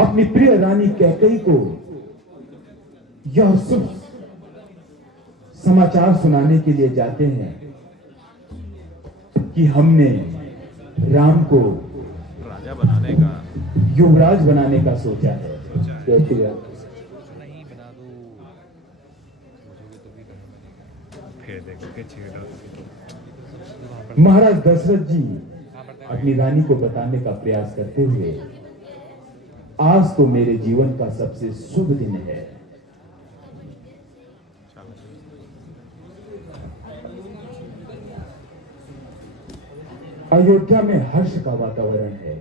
अपनी प्रिय रानी कैकेयी को यह शुभ समाचार सुनाने के लिए जाते हैं कि हमने राम को राजा बनाने का, युवराज बनाने का सोचा है। फिर देखो के छेड़ा। महाराज दशरथ जी अपनी रानी को बताने का प्रयास करते हुए, आज तो मेरे जीवन का सबसे शुभ दिन है। अयोध्या में हर्ष का वातावरण है,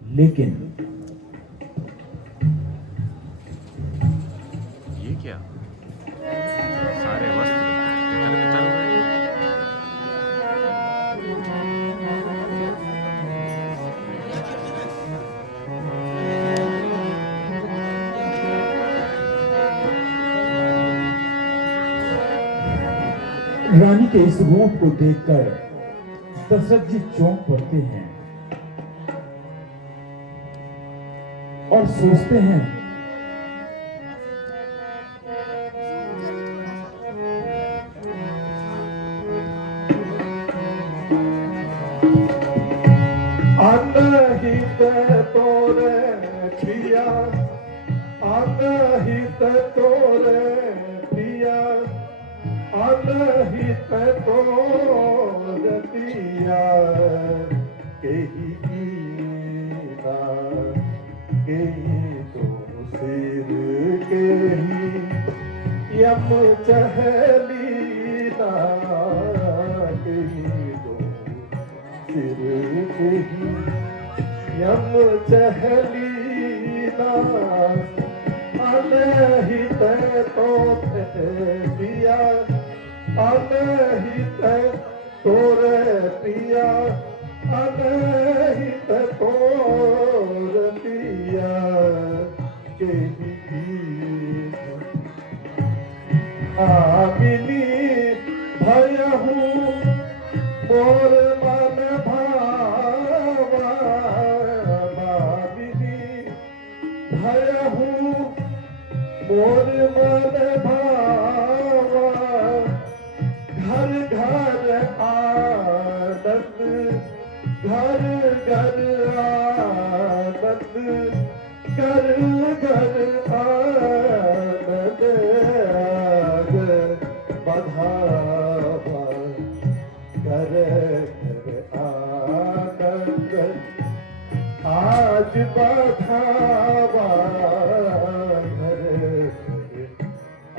लेकिन ये क्या? सारे वस्त्र तितर-बितर हुए। रानी के इस रूप को देखकर दशरथ जी चौंक पड़ते हैं और सोचते हैं अनहित तोरे प्रिया, अनहित तोरे प्रिया, अनहित तोरे प्रिया, केहि कीना, केहि तो सिर केहि यम चहलीना, केहि तो सिर केहि यम चहलीना, अनहित तोरे प्रिया, अनहित तोरे प्रिया, अनहित तोरे प्रिया, केहि आमिनी भयहु मोर मन भावा, आमिनी भयहु मोर मन भावा, घर घर आनंद, घर घर आनंद, घर घर आनंद बधावा, घर घर आनंद आज बधावा, घर घर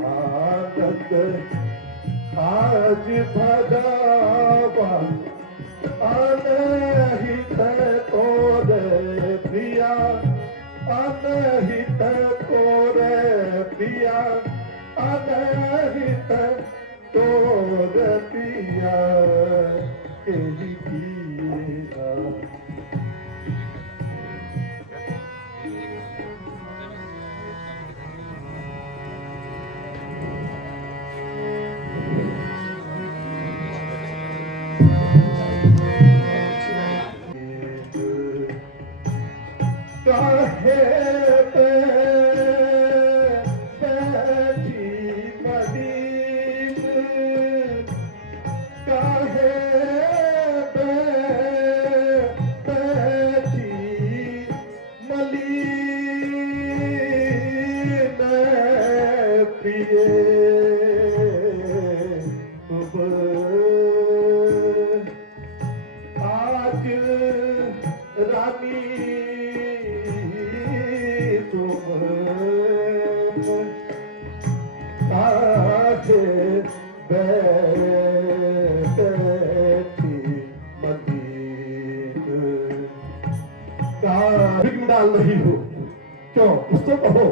आनंद आज भगावा, अनहित तोरे प्रिया, अनहित तोरे प्रिया, अनहित तोरे प्रिया, केहि कीना। काहे पे बैठी मदीन, काहे पे बैठी मलीन, प्रिय तुम आज रानी, काहे बैठी मदीन, का विघ्न डाल रही हो, क्यों कुछ तो कहो।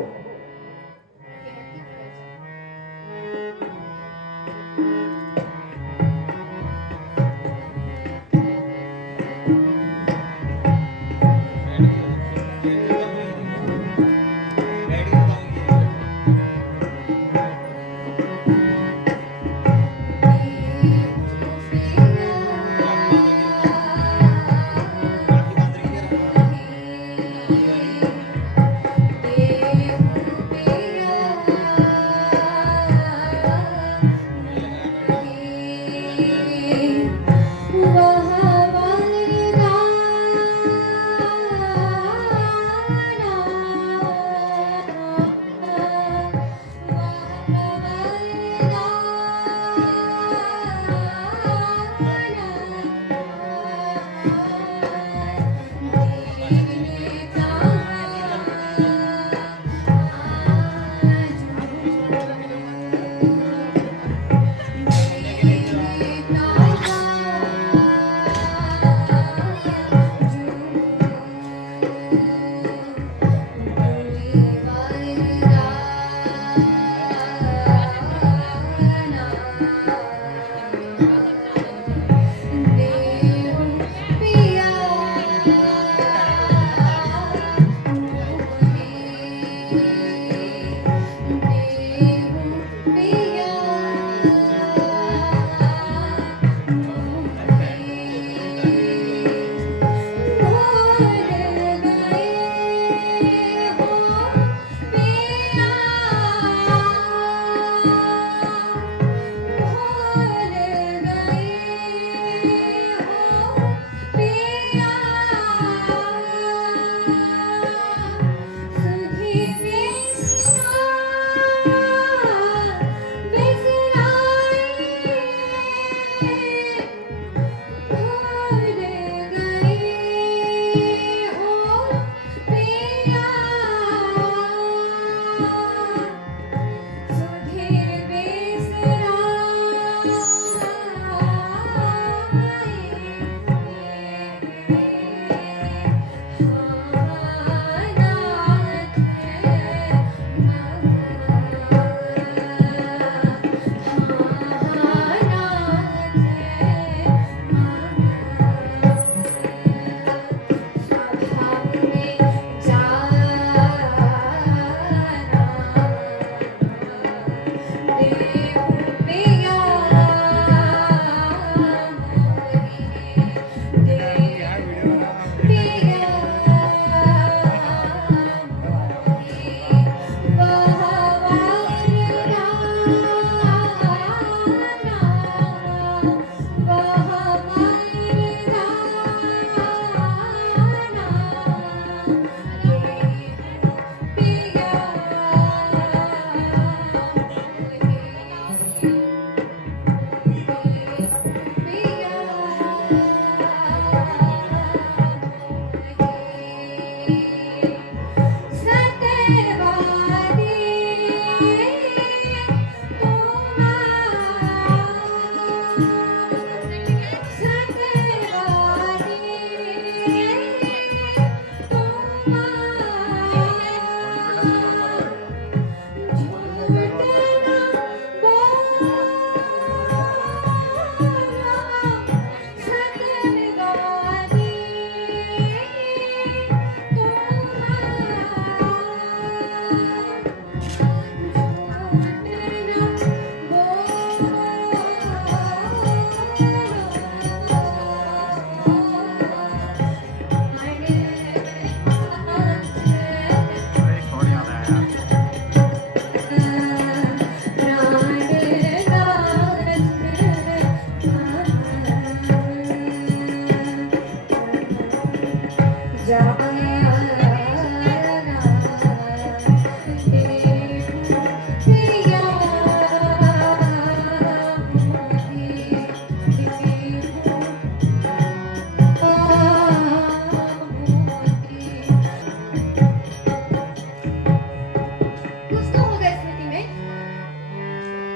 कुछ तो होगा स्मृति में।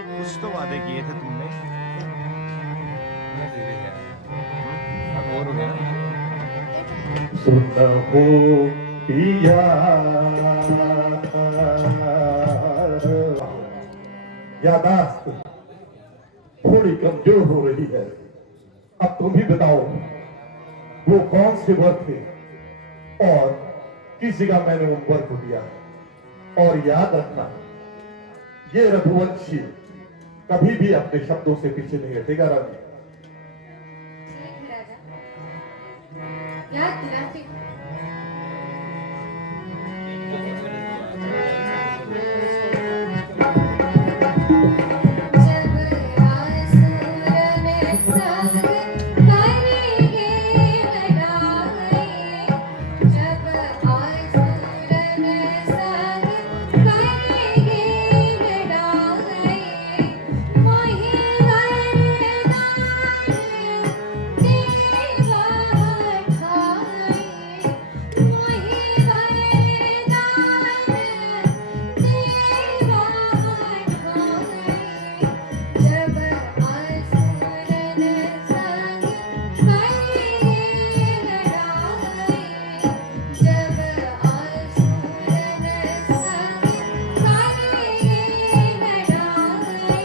कुछ तो वादे किए थे तुमने। अब बोर हो गया। सुन हो पिया यादाश्त थोड़ी कमजोर हो रही है। अब तुम ही बताओ वो कौन से वर्ग थे और किस जगह मैंने उन वर्ग को दिया है। और याद रखना ये रघुवंशी कभी भी अपने शब्दों से पीछे नहीं हटेगा रानी। ठीक है राजा, याद दिलाते हो। जब आसुर ने संग करेंगे लड़ाई, जब आसुर ने संग करेंगे लड़ाई, मोहि वरदान देवा ठाई, मोहि वरदान देवा ठाई। जब आसुर ने संग करेंगे लड़ाई, जब आसुर ने संग करेंगे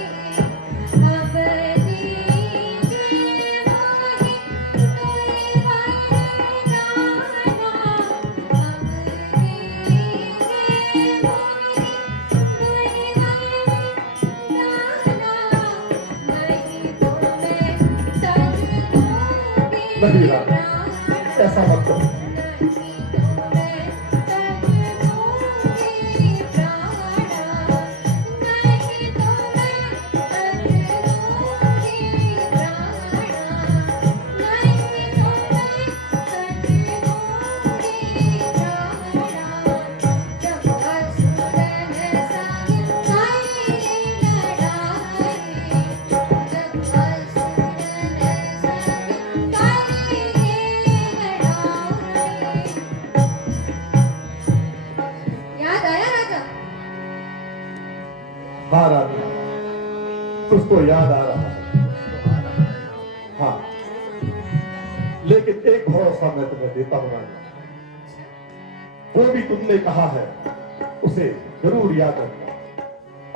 लड़ाई, अब दीजिए मोहि तुय वरदाना, अब दीजिए मोहि तुय नहीं राजा, ऐसा मत करो। याद आया राजा? हाँ रानी, कुछ तो याद आ रहा है। हाँ, लेकिन एक भरोसा मैं तुम्हें देता हूँ रानी, जो भी तुमने कहा है उसे जरूर याद रखना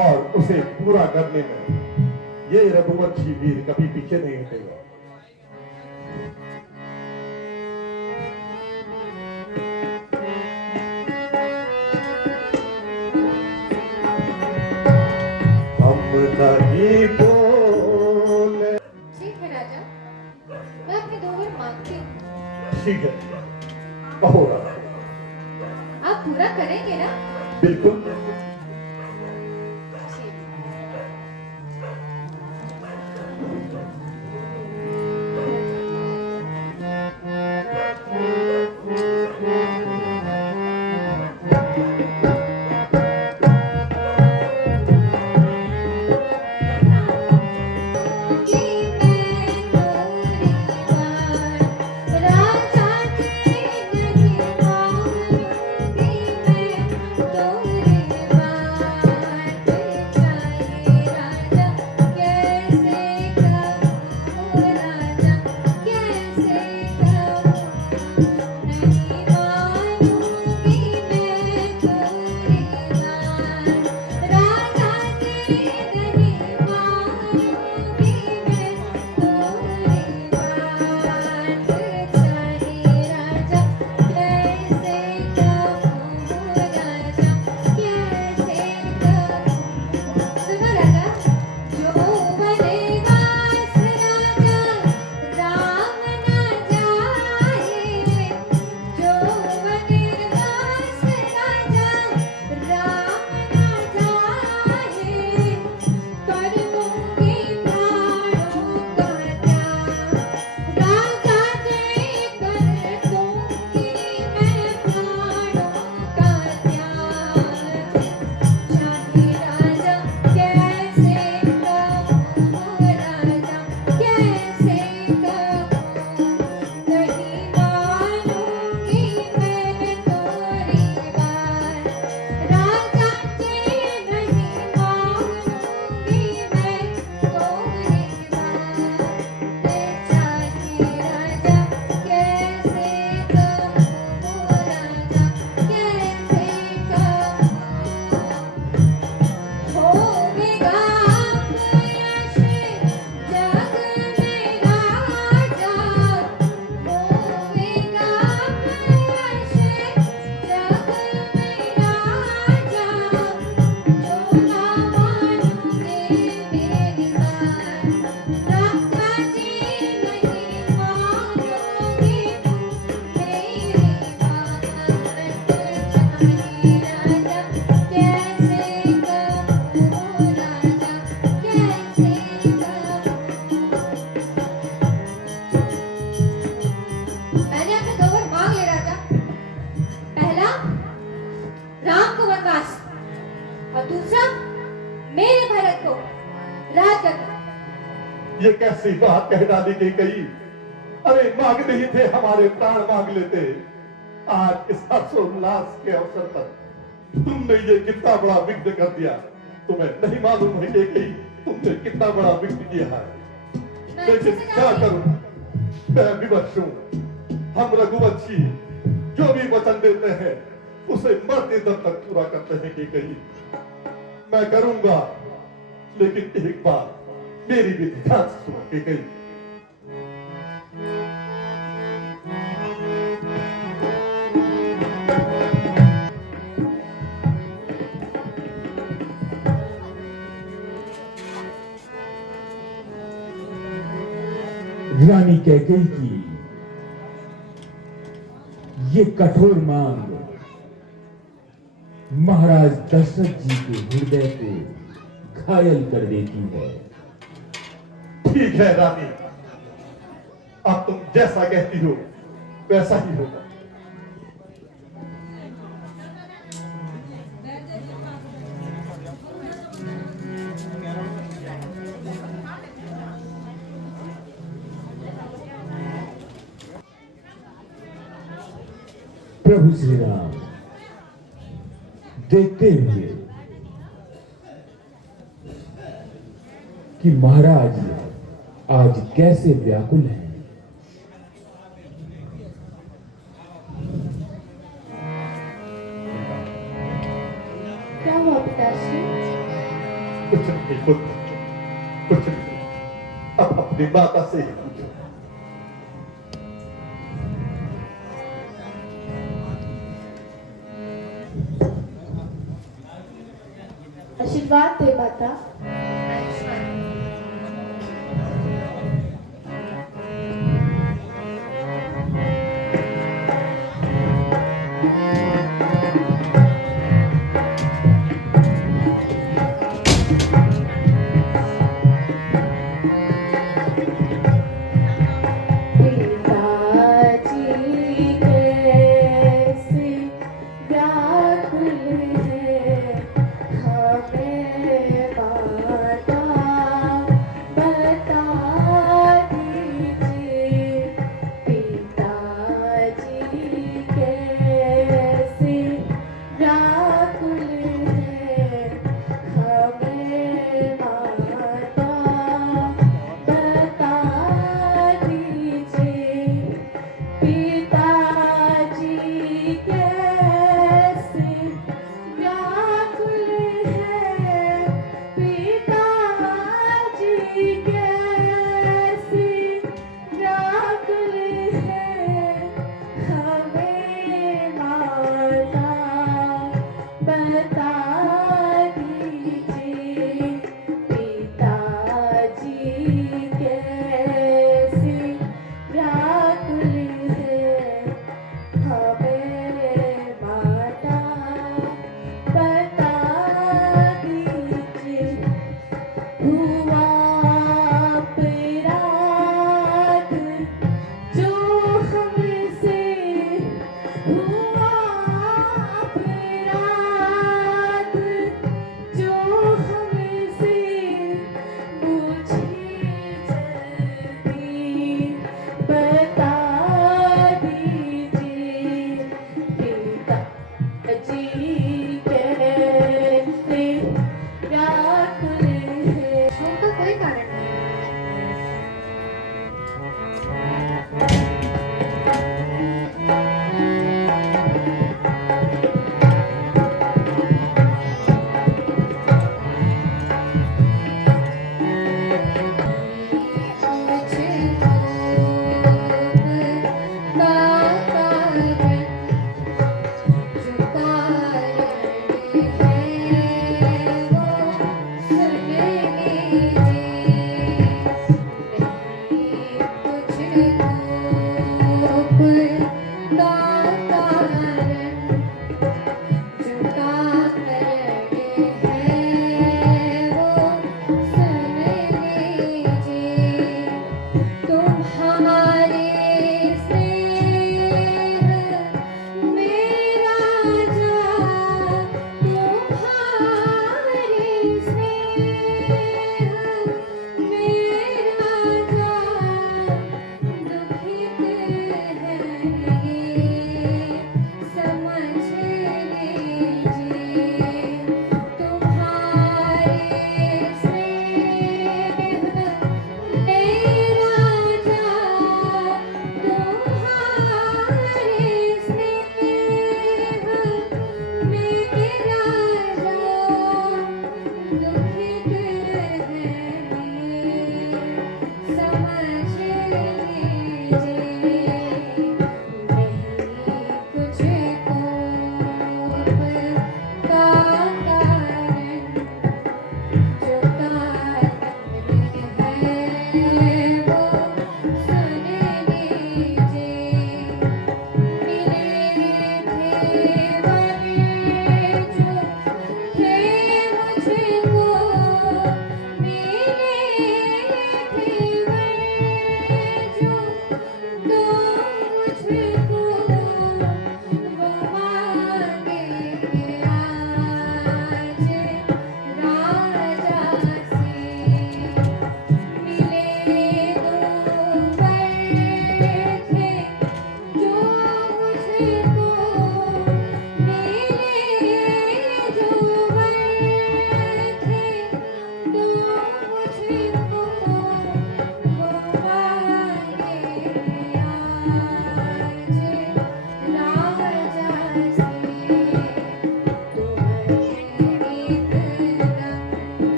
और उसे पूरा करने में ये रघुवंशी वीर कभी पीछे नहीं हटेगा। हम नहीं बोले। ठीक है राजा, मैं अपने दो वर मांगती हूँ। ठीक है, कहो राजा। आप पूरा करेंगे ना? बिल्कुल। कैसे कहूँ नहीं दूसरा मेरे भरत को राज्य का। ये कैसी बात कह डाली गई कही। अरे मांग नहीं थे हमारे प्राण मांग लेते। आज इस हर्षोल्लास के अवसर पर तुमने ये कितना बड़ा विघ्न कर दिया। तुम्हें नहीं मालूम है कि तुमने कितना बड़ा विघ्न किया है। लेकिन क्या करूं, मैं विवश हूं। हम रघुवंशी जो भी वचन देते हैं उसे मरते दम तक पूरा करते हैं कि कहीं मैं करूंगा। लेकिन एक बार मेरी भी ध्यान से सुनो कि कहीं रानी कैकेयी की ये कठोर मांग महाराज दशरथ जी के हृदय को घायल कर देती है। ठीक है रानी, अब तुम जैसा कहती हो वैसा ही होगा। प्रभु श्री राम देखते हुए कि महाराज आज कैसे व्याकुल हैं। क्या हुआ पिताश्री? कुछ नहीं पुत्र, कुछ नहीं। अब अपनी माता से ही पूछो। आशीर्वाद दे माता।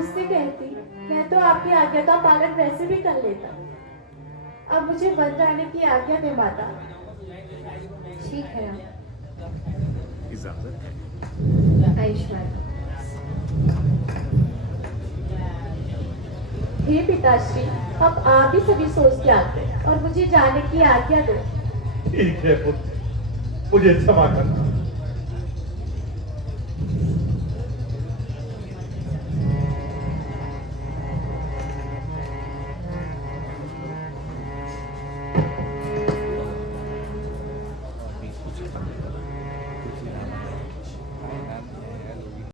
उससे कहती, मैं तो आपकी आज्ञा का पालन वैसे भी कर लेता। अब मुझे वन जाने की आज्ञा दे माता। ठीक है इजाजत है। ऐश्वर्या। हे पिताश्री, अब आप ही सभी सोच के आते और मुझे जाने की आज्ञा दो। ठीक है पुत्र, मुझे क्षमा करना।